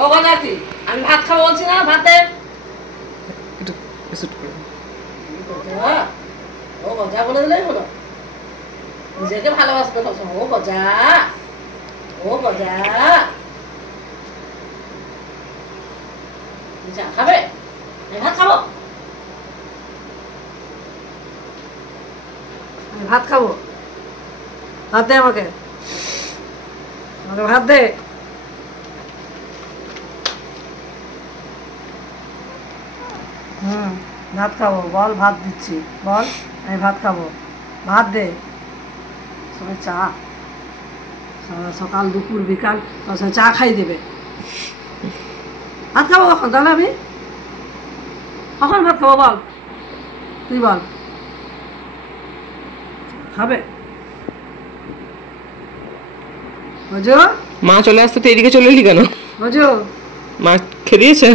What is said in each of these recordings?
ও গজাতি, আমি ভাত খাবো বলছি না, ভাত দে। একটু এসুট করে। ও গজা বলে দিলেই হলো, নিজেকে ভালোবাসবে সবসময়। ও গজা, ও গজা। চা খাবে? আমি ভাত খাবো, আমি ভাত খাবো। ভাত দে আমাকে, আমাকে ভাত দে। ভাত খাবো বল, ভাত দিচ্ছি বল, আমি ভাত খাবো, ভাত দে। সবাই চা, সকাল দুপুর বিকাল চা খাই দেবে। ভাত খাবো কখন তাহলে? আমি কখন ভাত খাবো বল, তুই বল। খাবে? বুঝো মা চলে আসতে তো এদিকে চলে এলি কেন? বুঝো মা খেয়ে দিয়েছে?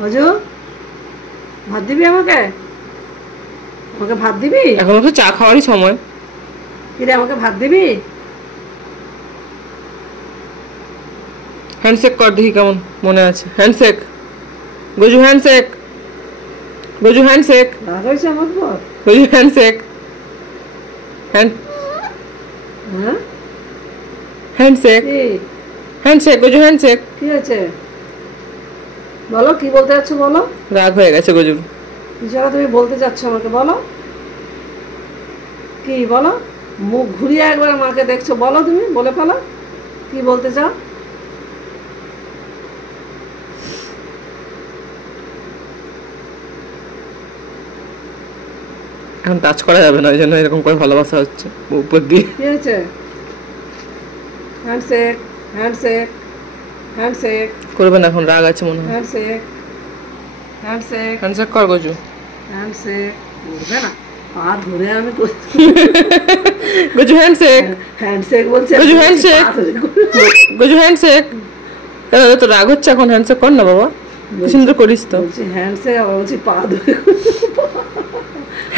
বুঝো ভাত দিবি আমাকে, আমাকে ভাত দিবি? এখন তো চা খাওয়ারই সময়। কিরে আমাকে ভাত দিবি? হ্যান্ডশেক কর দেখি কেমন মনে আছে। Handshake Gaju, handshake Gaju, handshake রাগ হয়েছে আমার পর? গজু হ্যান্ডশেক, হ্যান্ড হ্যাঁ হ্যান্ডশেক হ্যান্ডশেক গজু, হ্যান্ডশেক। কি আছে বলো, কি বলতে যাচ্ছ বলো? রাগ হয়ে গেছে গজুর। কিছু তুমি বলতে চাচ্ছ আমাকে, বলো কি বলো? মুখ ঘুরিয়ে একবার মাকে দেখছো, বলো তুমি, বলে ফেলো কি বলতে চাও। এখন টাচ করা যাবে না, ওই জন্য এরকম করে ভালোবাসা হচ্ছে উপর দিয়ে। কি হয়েছে? হ্যান্ডশেক, হ্যান্ডশেক, হ্যান্ডশেক করবে না এখন, রাগ আছে মনে হয়। হ্যান্ডশেক, হ্যান্ডশেক, হ্যান্ডশেক কর গজু। হ্যান্ডশেক করবে না, পা ধরে আমি গজু হ্যান্ডশেক, হ্যান্ডশেক বলছে, গজু হ্যান্ডশেক, গজু হ্যান্ডশেক। তো রাগ হচ্ছে এখন, হ্যান্ডশেক কর না বাবা, কি সুন্দর করিস তো। বলছি হ্যান্ডশেক, বলছি পা ধরে।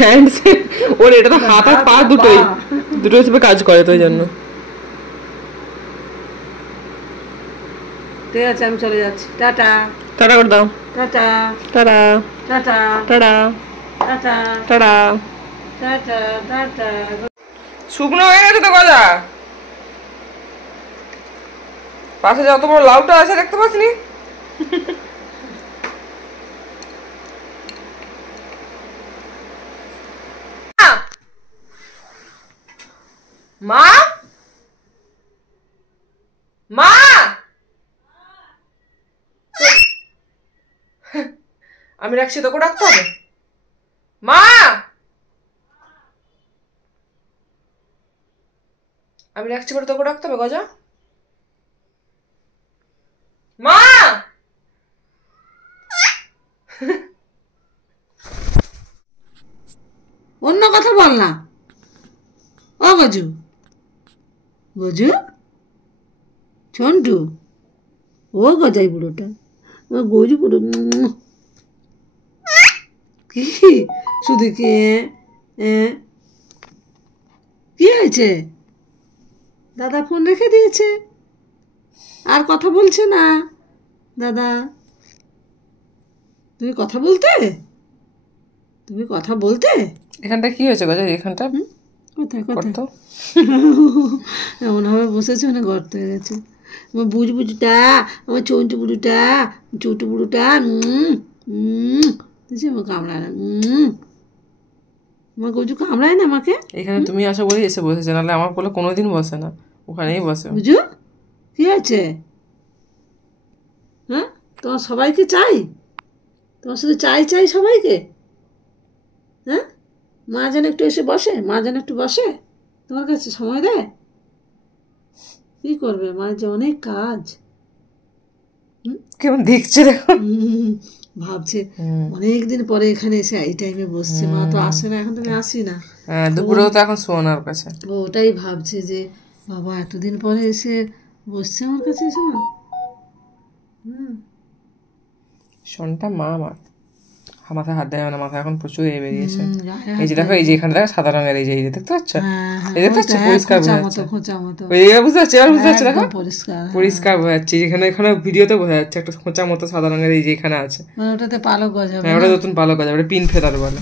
হ্যান্ডশেক ওর, এটা তো হাত আর পা দুটোই, দুটো হিসেবে কাজ করে তো ওই জন্য। ঠিক আছে আমি চলে যাচ্ছি, টাটা। টাটা করে দাও। Tata tata tata tata tata tata. Tata tata. শুকনো হয়ে গেছে তো গজা। পাশে যত বড় লাউটা আছে দেখতে পাচ্ছিনি? মা, মা, আমি রাখছি, তোকে রাখতে হবে। মা, আমি রাখছি বলে তোকে রাখতে হবে গজা। মা, অন্য কথা বল না। ও গজু, গজু, ছন্টু, ও গজাই বুড়োটা, ও গজু বুড়ো। কি শুধু কি কি হয়েছে? দাদা ফোন রেখে দিয়েছে, আর কথা বলছে না। দাদা তুমি কথা বলতে, তুমি কথা বলতে। এখানটা কি হয়েছে গজা? এখানটা কোথায় কোথায় এমনভাবে বসেছে, মানে গর্ত হয়ে গেছে। আমার বুঝ বুঝুটা, আমার চন্টু বুড়ুটা, চুটু বুড়ুটা, বুঝছি আমার কামড়ায় না। আমার গজু কামড়ায় না আমাকে। এখানে তুমি আসো বলে এসে বসেছে, নাহলে আমার বলে কোনোদিন বসে না, ওখানেই বসে। বুঝু কি আছে? হ্যাঁ তোমার সবাইকে চাই, তোমার শুধু চাই চাই সবাইকে। হ্যাঁ মা যেন একটু এসে বসে, মা যেন একটু বসে, তোমার কাছে সময় দেয়। কি করবে, মায়ের যে অনেক কাজ। কেমন দেখছে দেখো, ভাবছে অনেকদিন পরে এখানে এসে এই টাইমে বসছে, মা তো আসে না, এখন তুমি আসি না। দুপুরেও তো এখন শোনার কাছে, ও ওটাই ভাবছে যে বাবা এতদিন পরে এসে বসছে আমার কাছে, এসে না। শোনটা মা আমার মাথায় হাত দেয় না, মাথা এখন প্রচুর বেরিয়েছে। গায়ে এই যে দেখো, এই যে এখানে দেখো সাদা রঙের এই যে দেখতে পাচ্ছ, এই দেখতে পাচ্ছ, ওইটা, পরিষ্কার খোঁচা বোঝা মতো, যাচ্ছে। খোঁচা মতো, ওই বুঝতে পারছি, এবার বুঝতে পারছি, দেখো একদম পরিষ্কার। পরিষ্কার বোঝা যাচ্ছে। এখানে এখানে ভিডিওতে বোঝা যাচ্ছে একটা খোঁচা মতো সাদা রঙের এই যে এখানে আছে। মানে ওটাতে পালক গজাবে। হ্যাঁ, ওটা নতুন পালক আছে, ওটা পিন ফেদার বলে।